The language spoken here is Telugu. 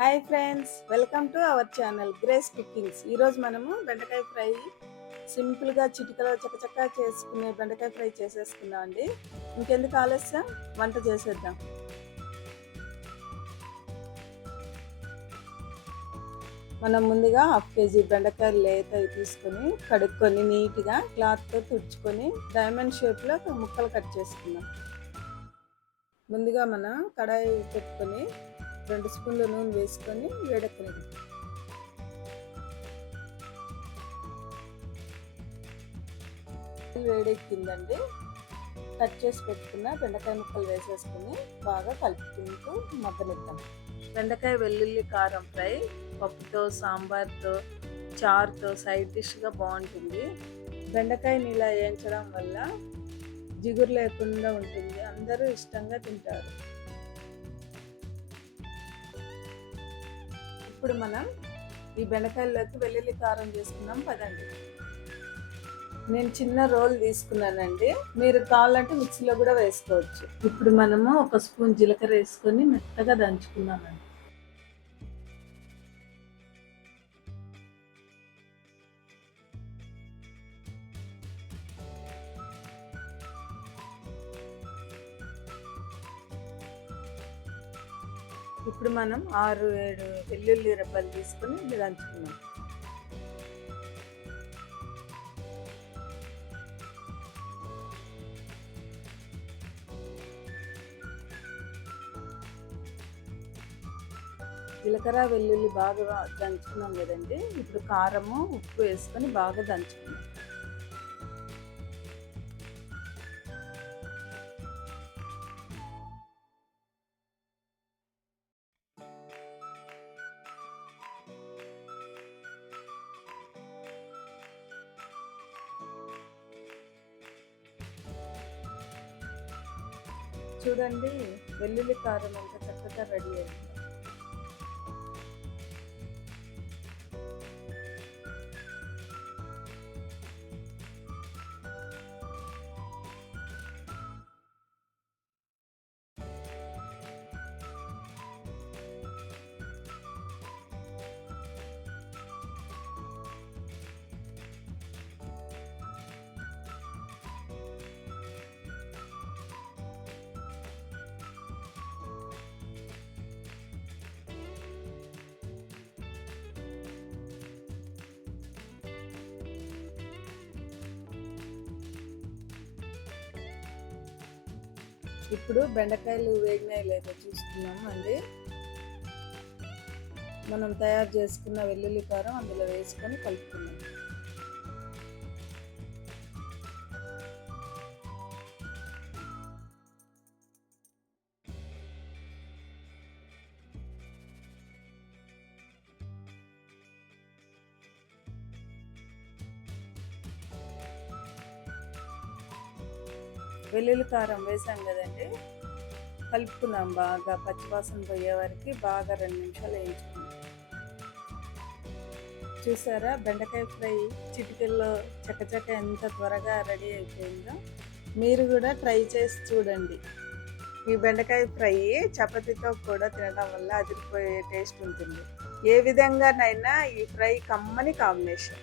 Hi friends welcome to our channel Grace cookings. ఈరోజు మనము బెండకాయ ఫ్రై సింపుల్గా చిటికలో చకచకా చేసుకునే బెండకాయ ఫ్రై చేసేసుకుందాం అండి. ఇంకెందుకు ఆలస్యం? వంట చేసేద్దాం. మనం ముందుగా హాఫ్ కేజీ బెండకాయలు లేత తీసుకొని కడుక్కొని నీట్గా క్లాత్తో తుడుచుకొని డైమండ్ షేప్లో ముక్కలు కట్ చేసుకుందాం. ముందుగా మనం కడాయి పెట్టుకొని రెండు స్పూన్ల నూనె వేసుకొని వేడెక్కలేదు వేడెక్కిందండి. కట్ చేసి పెట్టుకున్న బెండకాయ ముక్కలు వేసేసుకుని బాగా కలుపుకుంటూ మగ్గనిద్దాం. బెండకాయ వెల్లుల్లి కారం ఫ్రై పప్పుతో సాంబార్తో చారుతో సైడ్ డిష్గా బాగుంటుంది. బెండకాయని ఇలా వేయించడం వల్ల జిగురు లేకుండా ఉంటుంది. అందరూ ఇష్టంగా తింటారు. ఇప్పుడు మనం ఈ బెండకాయల్లోకి వెల్లుల్లి కారం చేసుకున్నాం పదండి. నేను చిన్న రోల్ తీసుకున్నానండి. మీరు కావాలంటే మిక్సీలో కూడా వేసుకోవచ్చు. ఇప్పుడు మనము ఒక స్పూన్ జీలకర్ర వేసుకొని మెత్తగా దంచుకున్నామండి ఇప్పుడు మనం ఆరు ఏడు వెల్లుల్లి రెబ్బలు తీసుకొని దంచుకున్నాం జీలకర్ర వెల్లుల్లి బాగా దంచుకున్నాం కదండి. ఇప్పుడు కారము ఉప్పు వేసుకొని బాగా దంచుకున్నాం చూడండి వెల్లుల్లి కారం అంత చక్కగా రెడీ అయింది. ఇప్పుడు బెండకాయలు వేగినాయలు అయితే చూసుకున్నాము అండి. మనం తయారు చేసుకున్న వెల్లుల్లి కారం అందులో వేసుకొని కలుపుకున్నాం వెల్లుల్లి కారం వేసాం కదండి. కలుపుకున్నాం బాగా పచ్చివాసన పోయే వరకు బాగా రెండు నిమిషాలు వేయించుకున్నాం చూసారా బెండకాయ ఫ్రై చిటికెల్లో చక్కచక్క ఎంత త్వరగా రెడీ అయిపోయిందో. మీరు కూడా ట్రై చేసి చూడండి. ఈ బెండకాయ ఫ్రై చపాతీతో కూడా తినడం వల్ల అదిరిపోయే టేస్ట్ ఉంటుంది. ఏ విధంగానైనా ఈ ఫ్రై కమ్మని కాంబినేషన్.